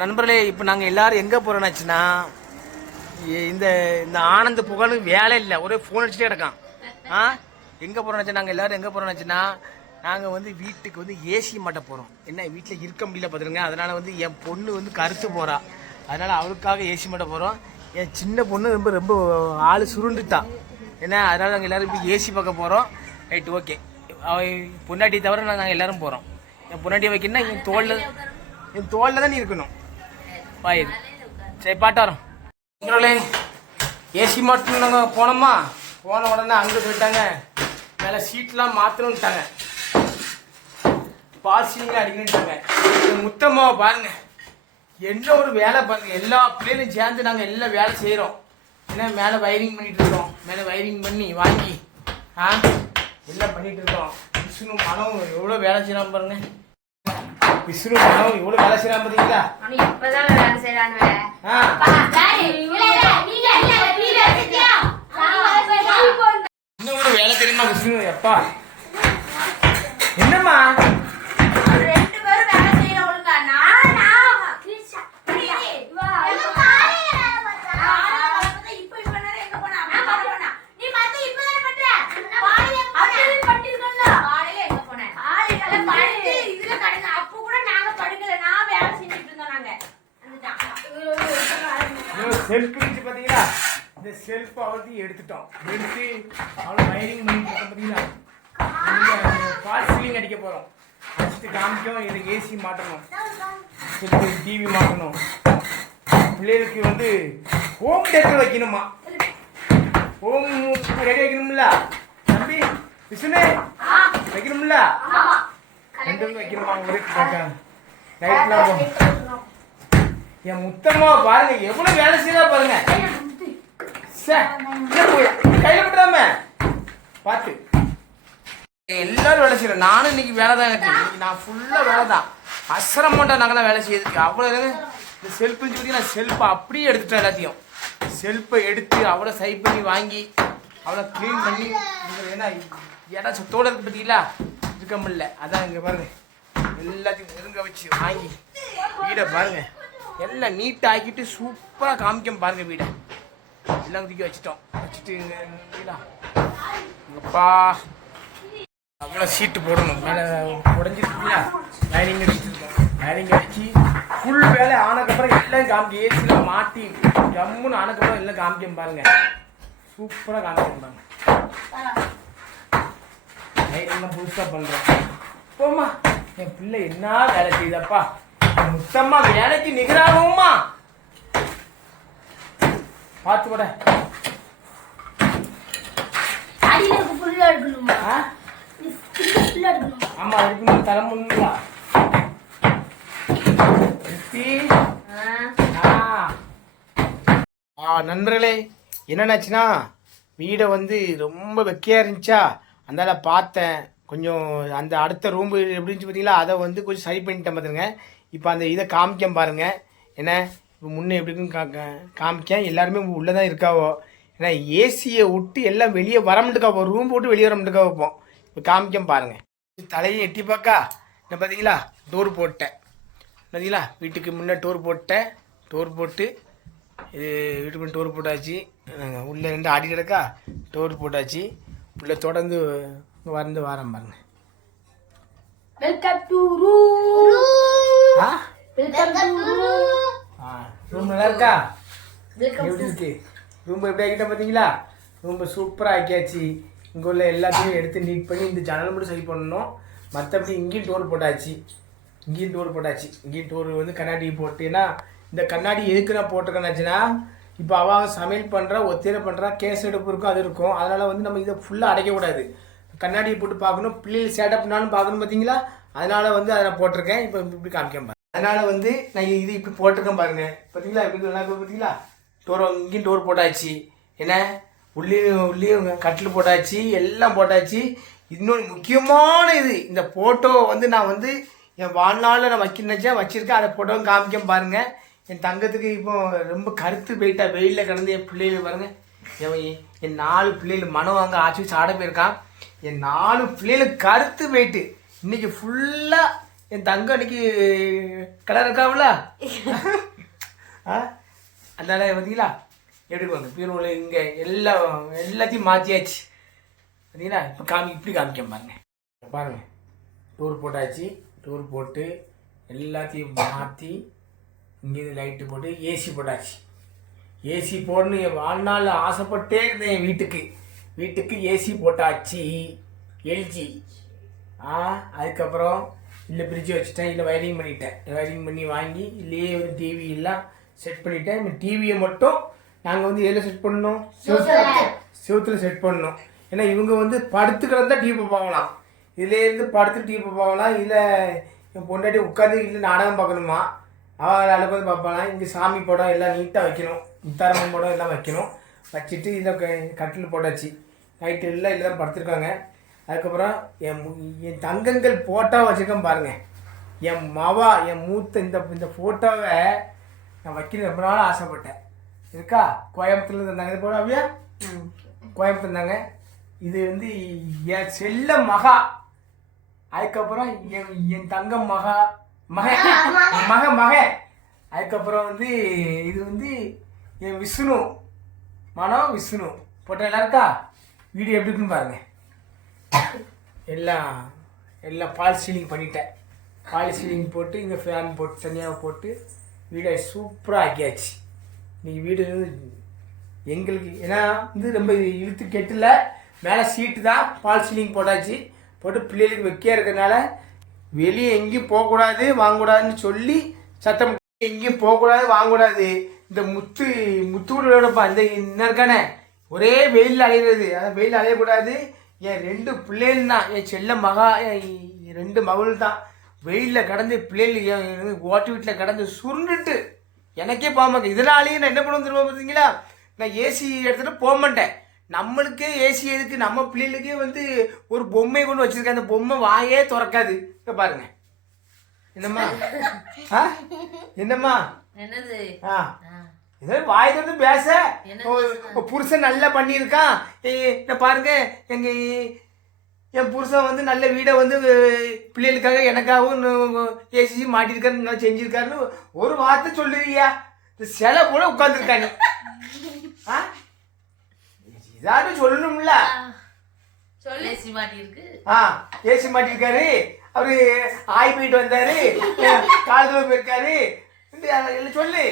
நண்பர்களே இப்போ நாங்கள் எல்லாரும் எங்கே போகிறோம்னாச்சுன்னா இந்த இந்த ஆனந்த புகழும் வேலை இல்லை. ஒரே ஃபோன் அடிச்சுட்டே கிடக்கான். ஆ? எங்கே போகிறோம்னாச்சு நாங்கள் எல்லாரும் எங்கே போகிறோம்னாச்சுன்னா நாங்கள் வந்து வீட்டுக்கு வந்து ஏசி மாட்ட போகிறோம் என்ன வீட்டில் இருக்க முடியல பார்த்துருங்க அதனால் வந்து என் பொண்ணு வந்து கருத்து போகிறா அதனால் அவளுக்காக ஏசி மாட்ட போகிறோம் என் சின்ன பொண்ணு ரொம்ப ரொம்ப ஆள் சுருண்டுட்டான் என்ன அதனால் நாங்கள் எல்லாரும் இப்போ ஏசி பார்க்க போகிறோம் ரைட் ஓகே அவ தவிர நாங்கள் எல்லாரும் போகிறோம் என் பொண்டாட்டியை வைக்கணும்னா என் தோளில் என் தோளில் தான் நீ இருக்கணும். வாயுது சரி பாட்டாரம் நண்பர்களே ஏசி மட்டும் நாங்கள் போனோமா? போன உடனே அங்கே போயிட்டாங்க. மேலே சீட்லாம் மாற்றணுன்ட்டாங்க பாசிங்க அடிக்கணுட்டாங்க முத்தம்மாவை பாருங்க. என்ன ஒரு வேலை பாருங்க. எல்லா பிள்ளைகளும் சேர்ந்து நாங்கள் எல்லாம் வேலை செய்கிறோம் என்ன மேலே வயரிங் பண்ணிட்டு இருக்கோம் மேலே வயரிங் பண்ணி வாங்கி ஆ? எல்லாம் பண்ணிட்டு இருக்கோம் மிஷினும் மனம் எவ்வளோ வேலை செய்யலாம் பாருங்க. விஷ்ணு மனம் எவ்வளோ வேலை செய்யலாம் பார்த்தீங்களா அவனு இப்பதான் வேலை செய்யறானுவ ஆ இன்னும் கூட வேலை தெரியுமா விஷ்ணு எப்பா என்னம்மா ரெண்டு பேரும் வேலை செய்யற ஒழுங்கா நான் இப்ப இப்ப நேரம் எங்க போனா அவன் பாரு போனா நீ மத்த இப்பதானே பண்ற பாலைய பாலைய பட்டிருக்கல பாலைய எங்க போன பாலைய படுத்து இதுல கடங்க அப்ப கூட நாங்க படுக்கல நான் வேலை செஞ்சுட்டு இருந்தோம் நாங்க செல்ஃப் இருந்துச்சு பார்த்தீங்களா இந்த செல்ஃப் அவர்த்தி எடுத்துட்டோம். எடுத்து அவ்வளோ வயரிங் பண்ணிட்டு இருக்கோம் பார்த்தீங்களா? ஃபால் சீலிங் அடிக்க போகிறோம் ஃபஸ்ட்டு காமிக்கும் இது ஏசி மாட்டணும். டிவி மாட்டணும். பிள்ளைகளுக்கு வந்து ஹோம் தேட்டர் வைக்கணுமா? ஹோம் ரெடி வைக்கணும்ல? தம்பி விஷ்ணு வைக்கணும்ல? ரெண்டும் பேரும் வைக்கணுமா? ஒரே லைட்லாம் போகும் என் முத்தமாக பாருங்க எவ்வளோ வேலை செய்யலாம் பாருங்க. கையில விடாம பார்த்து எல்லாரும் வேலை செய்யறோம். நானும் இன்னைக்கு வேலை தான் எனக்கு இன்னைக்கு நான் ஃபுல்லாக வேலை தான். அசரமாட்டா நாங்களாம் வேலை செய்யறதுக்கு. அவ்வளோ இந்த செல்ஃபுன்னு சொல்லி நான் செல்ஃபை அப்படியே எடுத்துட்டேன் எல்லாத்தையும். செல்ஃபை எடுத்து அவ்வளோ சை பண்ணி வாங்கி அவ்வளோ க்ளீன் பண்ணி இங்க ஏன்னா இடம் சுத்தோட இருக்கு பார்த்தீங்களா இருக்க முடியல. அதான் இங்கே பாருங்க. எல்லாத்தையும் நெருங்க வச்சு வாங்கி வீடை பாருங்க. எல்லாம் நீட்டாக ஆக்கிட்டு சூப்பராக காமிக்கும் பாருங்க வீடை. எல்லாம் தூக்கி வச்சுட்டோம் வச்சுட்டு அப்பா அவ்வளோ சீட்டு போடணும் மேலே உடஞ்சிருக்குங்களா லைனிங் அடிச்சிருக்கோம் லைனிங் வச்சு ஃபுல் வேலை ஆனதுக்கப்புறம் எல்லாம் காமிக்க ஏசியில் மாட்டி ஜம்முன்னு ஆனதுக்கப்புறம் எல்லாம் காமிக்கும் பாருங்க சூப்பராக காமிக்கும் பாருங்க லைனிங்லாம் புதுசாக பண்ணுறோம் போம்மா என் பிள்ளை என்ன வேலை செய்யுதப்பா மொத்தமாக முத்தம்மா வேலைக்கு நிகராகும்மா பார்த்து கூட. ஆ ஆமா அதுக்கு தலை முன்னா ஆ. நண்பர்களே என்னென்னாச்சுன்னா வீடை வந்து ரொம்ப வெக்கையாக இருந்துச்சா? அதனால பார்த்தேன். கொஞ்சம் அந்த அடுத்த ரூம் எப்படி இருந்துச்சு பார்த்தீங்களா? அதை வந்து கொஞ்சம் சரி பண்ணிட்டேன் பார்த்துருங்க இப்போ அந்த இதை காமிக்க பாருங்க. என்ன? முன்னே எப்படி இருக்குன்னு காக்க காமிக்க. எல்லாருமே உள்ளே தான் இருக்காவோ. ஏன்னா ஏசியை விட்டு எல்லாம் வெளியே வரமுட்டுக்காவோ ரூம் போட்டு வெளியே வரமுட்டுக்கா வைப்போம் இப்போ. காமிக்க பாருங்க. தலையை எட்டி பார்க்கா என்ன பார்த்தீங்களா டோர் போட்டேன். பார்த்தீங்களா வீட்டுக்கு முன்னே டோர் போட்டேன். டோர் போட்டு இது வீட்டுக்கு டோர் போட்டாச்சு. உள்ள ரெண்டு ஆடி கிடக்கா? டோர் போட்டாச்சு. உள்ள தொடர்ந்து வந்து வாரம் பாருங்க. வெல்கம் டு ரூம் ஆ? வெல்கம் டு ரூம் ஆ ரூம் நல்லா இருக்கா? எப்படி இருக்கு? ரூம் எப்படி ஆக்கிட்டேன் பார்த்தீங்களா? ரொம்ப சூப்பராக ஆக்கியாச்சு இங்கே உள்ள எல்லாத்தையும் எடுத்து நீட் பண்ணி இந்த ஜன்னல் மட்டும் சரி பண்ணணும். மற்றபடி இங்கேயும் டோர் போட்டாச்சு. இங்கேயும் டோர் போட்டாச்சு. இங்கேயும் டோர் வந்து கண்ணாடி போட்டேன்னா இந்த கண்ணாடி எதுக்கு நான் போட்டிருக்கேன்னாச்சுன்னா இப்போ அவன் சமையல் பண்ணுறா ஒத்திரை பண்ணுறா கேஸ் எடுப்பு இருக்கும் அது இருக்கும். அதனால் வந்து நம்ம இதை ஃபுல்லாக அடைக்கக்கூடாது. கண்ணாடியை போட்டு பார்க்கணும். பிள்ளைகள் சேட்டப்னாலும் பார்க்கணும் பார்த்தீங்களா? அதனால் வந்து அதை நான் போட்டிருக்கேன். இப்போ இப்படி காமிக்கேன் அதனால் வந்து நான் இது இப்படி போட்டிருக்கேன் பாருங்க. பார்த்தீங்களா? இப்படி நல்லா பார்த்தீங்களா? டோர் இங்கேயும் டோர் போட்டாச்சு. என்ன? உள்ளேயும் உள்ளேயும் கட்டில் போட்டாச்சு. எல்லாம் போட்டாச்சு. இன்னொன்று முக்கியமான இது இந்த ஃபோட்டோ வந்து நான் வந்து என் வாழ்நாளில் நான் வைக்கணுச்சா வச்சுருக்கேன். அதை ஃபோட்டோவும் காமிக்க பாருங்கள் என் தங்கத்துக்கு இப்போ ரொம்ப கருத்து போயிட்டா. வெயிலில் கிடந்து என் பிள்ளைகள் பாருங்கள் என் என் நாலு பிள்ளைகள் மனம் வாங்க ஆச்சு சாட ஆட போயிருக்கான். என் நாலு பிள்ளைகளுக்கு கருத்து போயிட்டு இன்னைக்கு ஃபுல்லாக என் தங்கம் அன்னைக்கு கலர் இருக்காவுல? ஆ? அதனால பார்த்தீங்களா எப்படி வந்து பீரோவில் இங்கே எல்லாம் எல்லாத்தையும் மாற்றியாச்சு பார்த்தீங்களா இப்போ காமி இப்படி காமிக்க பாருங்க. பாருங்க. டூர் போட்டாச்சு. டூர் போட்டு எல்லாத்தையும் மாற்றி இங்கேருந்து லைட்டு போட்டு ஏசி போட்டாச்சு. ஏசி போடணும் என் வாழ்நாள் ஆசைப்பட்டே இருந்தேன் என் வீட்டுக்கு. வீட்டுக்கு ஏசி போட்டாச்சு. எல்ஜி ஆ அதுக்கப்புறம் இல்லை ஃப்ரிட்ஜ் வச்சுட்டேன் இல்லை வயரிங் பண்ணிட்டேன். வயரிங் பண்ணி வாங்கி இல்லையே ஒரு டிவி எல்லாம் செட் பண்ணிட்டேன். இந்த டிவியை மட்டும் நாங்கள் வந்து எதில் செட் பண்ணணும்? செவுத்தில். செட் பண்ணணும். ஏன்னா இவங்க வந்து படுத்து கிடந்தா டிவி பார்க்கலாம். இதுலேருந்து படுத்து டிவி பார்க்கலாம். இல்லை என் பொண்டாட்டி உட்காந்து இல்லை நாடகம் பார்க்கணுமா? அவள் அளவுக்கு வந்து பார்ப்பாலாம் இங்கே சாமி படம் எல்லாம் நீட்டாக வைக்கணும். முத்தாரம்மன் படம் எல்லாம் வைக்கணும். வச்சுட்டு இதில் கட்டில் போட்டாச்சு. நைட்டு எல்லாம் இல்லை தான் படுத்துருக்காங்க. அதுக்கப்புறம் என் என் தங்கங்கள் ஃபோட்டோ வச்சுருக்கேன் பாருங்கள் என் மவா என் மூத்த இந்த இந்த ஃபோட்டோவை நான் வைக்கணும் ரொம்ப நாள் ஆசைப்பட்டேன். இருக்கா? கோயம்புத்தூர்ல இருந்தாங்க. இது அப்படியா கோயம்புத்தூர் இருந்தாங்க. இது வந்து என் செல்ல மகா. அதுக்கப்புறம் என் என் தங்கம் மகா மக. மக மக. அதுக்கப்புறம் வந்து இது வந்து என் விஷ்ணு. மனம் விஷ்ணு. போட்டோ எல்லாம் இருக்கா? வீடியோ எப்படி இருக்குன்னு பாருங்க. எல்லாம் எல்லாம் பால் சீலிங் பண்ணிட்டேன். பால் சீலிங் போட்டு இங்கே ஃபேன் போட்டு தனியாக போட்டு வீடை சூப்பராக ஆக்கியாச்சு. இன்னைக்கு வீடு எங்களுக்கு ஏன்னா வந்து ரொம்ப இழுத்து கெட்டில் மேலே சீட்டு தான் பால் சீலிங் போட்டாச்சு. போட்டு பிள்ளைகளுக்கு வெக்கையாக இருக்கிறதுனால வெளியே எங்கேயும் போகக்கூடாது வாங்கக்கூடாதுன்னு சொல்லி சத்தம் எங்கேயும் போகக்கூடாது வாங்கக்கூடாது. இந்த முத்து முத்து முத்தூடோடப்பா இந்த என்ன இருக்கானே ஒரே வெயில் அலையிறது. அதான் வெயில் அலையக்கூடாது. என் ரெண்டு பிள்ளைகள் தான் என் செல்ல மகா என் ரெண்டு மகள் தான் வெயிலில் கடந்து பிள்ளைகள் என் ஓட்டு வீட்டில் கடந்து சுருண்டுட்டு எனக்கே போக மாட்டேன் இதனாலேயே நான் என்ன பண்ணுவேன் தெரியுமா பார்த்தீங்களா நான் ஏசி எடுத்துகிட்டு போக மாட்டேன். நம்மளுக்கே ஏசி எதுக்கு? நம்ம பிள்ளைகளுக்கே வந்து ஒரு பொம்மை கொண்டு வச்சிருக்கேன் அந்த பொம்மை வாயே திறக்காது. இங்க பாருங்க. என்னம்மா? ஆ? என்னம்மா? என்னது? ஆ. இதே வாய் வந்து பேச. புருஷன் நல்லா பண்ணியிருக்கான். பாருங்க. எங்க என் புருஷன் வந்து நல்ல வீடை வந்து பிள்ளைகளுக்காக எனக்காகவும் ஏசி மாட்டியிருக்காரு நல்லா செஞ்சிருக்காருன்னு ஒரு வார்த்தை சொல்லுறியா? இந்த சிலை கூட உட்காந்துருக்காங்க ஆ? இதாட்டும் சொல்லணும்ல. சொல்லு. சிவாட்டி இருக்கு ஆ ஏசி மாட்டியிருக்காரு. அவரு ஆய் போயிட்டு வந்தாரு. காலத்துல போயிருக்காரு. சொல்லு?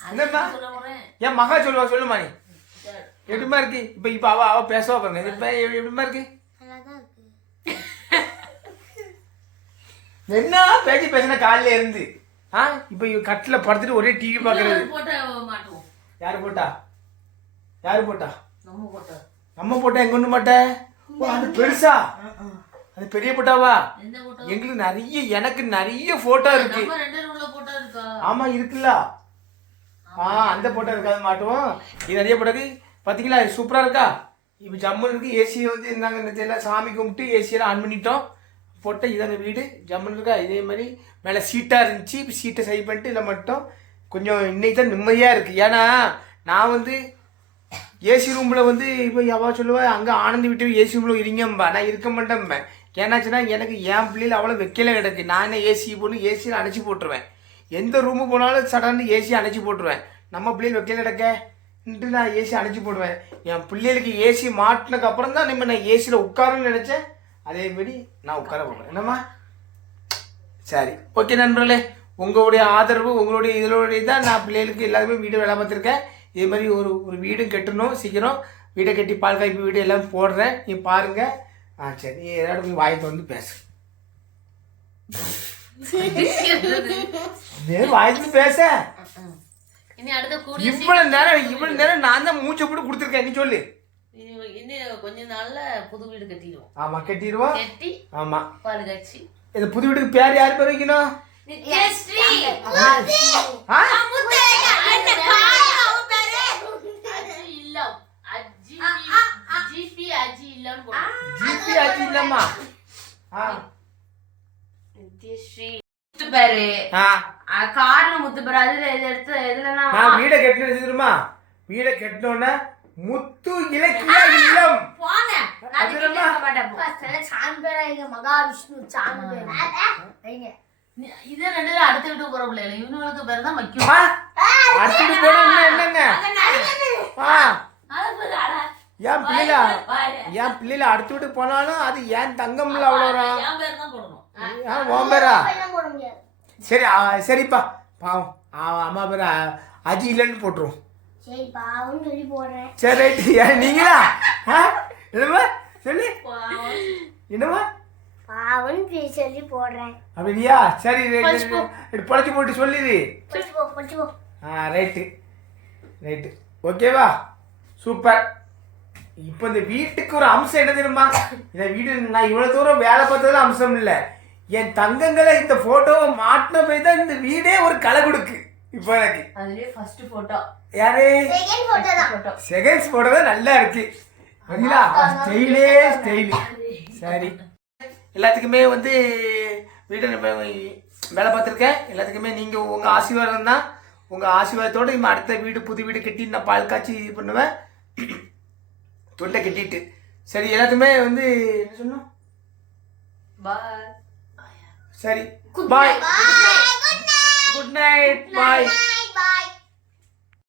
என்னம்மா? என் மகா சொல்லுவா சொல்லுமா நீ. எப்படிமா இருக்கு? இப்ப இப்ப அவ அவ பேசவா பாருங்க. இப்ப எப்படிமா இருக்கு? என்ன? பேச்சு பேசின காலையில இருந்து ஆ? இப்ப கட்டில படுத்துட்டு ஒரே டிவி பாக்குறது. போட்ட மாட்டுவோம். யாரு போட்டா? யாரு போட்டா? நம்ம போட்ட. நம்ம போட்டா எங்க ஒண்ணு மாட்ட? ஓ அது பெருசா? அது பெரிய போட்டாவா? எங்களுக்கு நிறைய எனக்கு நிறைய போட்டோ இருக்கு. நம்ம ரெண்டு உள்ள போட்டோ இருக்கா? ஆமா இருக்குல்ல. ஆ அந்த போட்டோ இருக்காது மாட்டுவோம். இது நிறைய போட்டோக்கு பார்த்தீங்களா இது சூப்பராக இருக்கா? இப்போ ஜம்முன்னு இருக்குது ஏசி வந்து நாங்கள் தெரியல சாமி கும்பிட்டு ஏசியெல்லாம் ஆன் பண்ணிட்டோம். போட்ட இதாங்க வீடு. ஜம்முன்னு இருக்கா? இதே மாதிரி மேலே சீட்டாக இருந்துச்சு. இப்போ சீட்டை சரி பண்ணிட்டு இதில் மட்டும் கொஞ்சம் இன்னைக்கு தான் நிம்மதியாக இருக்குது ஏன்னா நான் வந்து ஏசி ரூமில் வந்து இப்போ எவ்வளோ சொல்லுவேன் அங்கே ஆனந்தி விட்டு ஏசி ரூமில் இருங்கம்பா. நான் இருக்க மாட்டேன்பேன். ஏன்னாச்சுன்னா எனக்கு என் பிள்ளையில் அவ்வளோ வைக்கல கிடக்கு. நான் என்ன ஏசி போடணும் ஏசியில் அணைச்சி போட்டுருவேன். எந்த ரூமு போனாலும் சடன்னு ஏசி அணைச்சி போட்டுருவேன். நம்ம பிள்ளைகள் வைக்கல கிடக்கன்ட்டு நான் ஏசி அணைச்சி போடுவேன் என் பிள்ளைகளுக்கு ஏசி மாட்டினக்கு அப்புறம் தான் நம்ம நான் ஏசியில் உட்காரன்னு நினச்சேன். அதேபடி நான் உட்கார போகிறேன் என்னம்மா? சரி. ஓகே நண்பர்களே உங்களுடைய ஆதரவு உங்களுடைய இதனுடைய தான் நான் பிள்ளைகளுக்கு எல்லாருமே வீடு வேலை பார்த்துருக்கேன். இதே மாதிரி ஒரு ஒரு வீடும் கட்டணும் சீக்கிரம். வீடை கட்டி பால் காய்ப்பு வீடு எல்லாம் போடுறேன். நீ பாருங்க. ஆ சரி. நீ ஏதாவது போய் வாய் திறந்து பேசு. வேறு வாய் திறந்து பேச. இனி அடுத்த கூடிய இவ்வளவு நேரம் இவ்வளவு நேரம் நான் தான் மூச்சை போட்டு கொடுத்துருக்கேன் நீ சொல்லு. இனி- கொஞ்ச நாள்ல புது வீடு கட்டிடுவோம். ஆமா கட்டிடுவோம். கட்டி ஆமா. பால் இந்த புது வீட்டுக்கு பேர் யார் பேர் வைக்கணும்? ஜிபி அஜி இல்லம்மா. கார்ல முத்துப்பாரு அதுல இது எடுத்து எதுலன்னா நான் வீடை கட்டினது தெரியுமா? வீடை கட்டினோன்னே முத்து இலக்கிய இல்லம். போங்க. நான் அது இருக்க மாட்டேன் போ. சாமி பேரா இங்க மகாவிஷ்ணு சாமி பேர் வைங்க. இதே ரெண்டு பேரும் அடுத்த வீட்டுக்கு போற பிள்ளைகள். இவனுங்களுக்கு பேர் தான் வைக்கும் ஆ, அடுத்தது போனா என்னங்க? அது. என் பிள்ளைல. என் பிள்ளைல அடுத்து விட்டு போனாலும் அது ஏன் தங்கம்ல அவ்வளோ வரும் என் பேர் தான் போடணும். ஏன் உன் பேரா? எல்லாம் போட முடியாது சரி ஆ, சரிப்பா. பாவம். அவன் அம்மா பேர் அஜி இல்லைன்னு போட்டுருவோம். சரி பாவம்னு சொல்லி போடுறேன். சரி ரைட்டு. ஏன் நீங்களா? என்னம்மா? சொல்லு. என்னம்மா? பாவம்னு பே- சொல்லி போடுறேன். அப்படியா சரி ரைட்டு பொழைச்சி போட்டு சொல்லிடு. ஆ ரைட்டு. ரைட்டு. ஓகேவா? சூப்பர். இப்போ இந்த வீட்டுக்கு ஒரு அம்சம் என்ன தெரியுமா? இந்த வீடு நான் இவ்வளோ தூரம் வேலை பார்த்ததுல அம்சம் இல்லை. என் தங்கங்களை இந்த ஃபோட்டோவை மாட்டின போய் தான் இந்த வீடே ஒரு கலை கொடுக்கு. இப்போ எனக்கு. அதுலயே ஃபர்ஸ்ட் போட்டோ யாரு? செகண்ட் போட்டோ தான். போட்டோ செகண்ட்ஸ் போட்டோ நல்லா இருக்கு. சரிங்களா ஸ்டைலே ஸ்டைலு சரி. எல்லாத்துக்குமே வந்து வீடு நம்ம வேலை பார்த்துருக்கேன். எல்லாத்துக்குமே நீங்கள் உங்கள் ஆசீர்வாதம் தான். உங்கள் ஆசீர்வாதத்தோடு இனிமே அடுத்த வீடு புது வீடு கட்டி நான் பால் காய்ச்சி இது பண்ணுவேன். தொண்டை கட்டிட்டு. சரி எல்லாத்துக்குமே வந்து என்ன சொன்னோம்? பாய் சரி பாய் குட் நைட் பாய்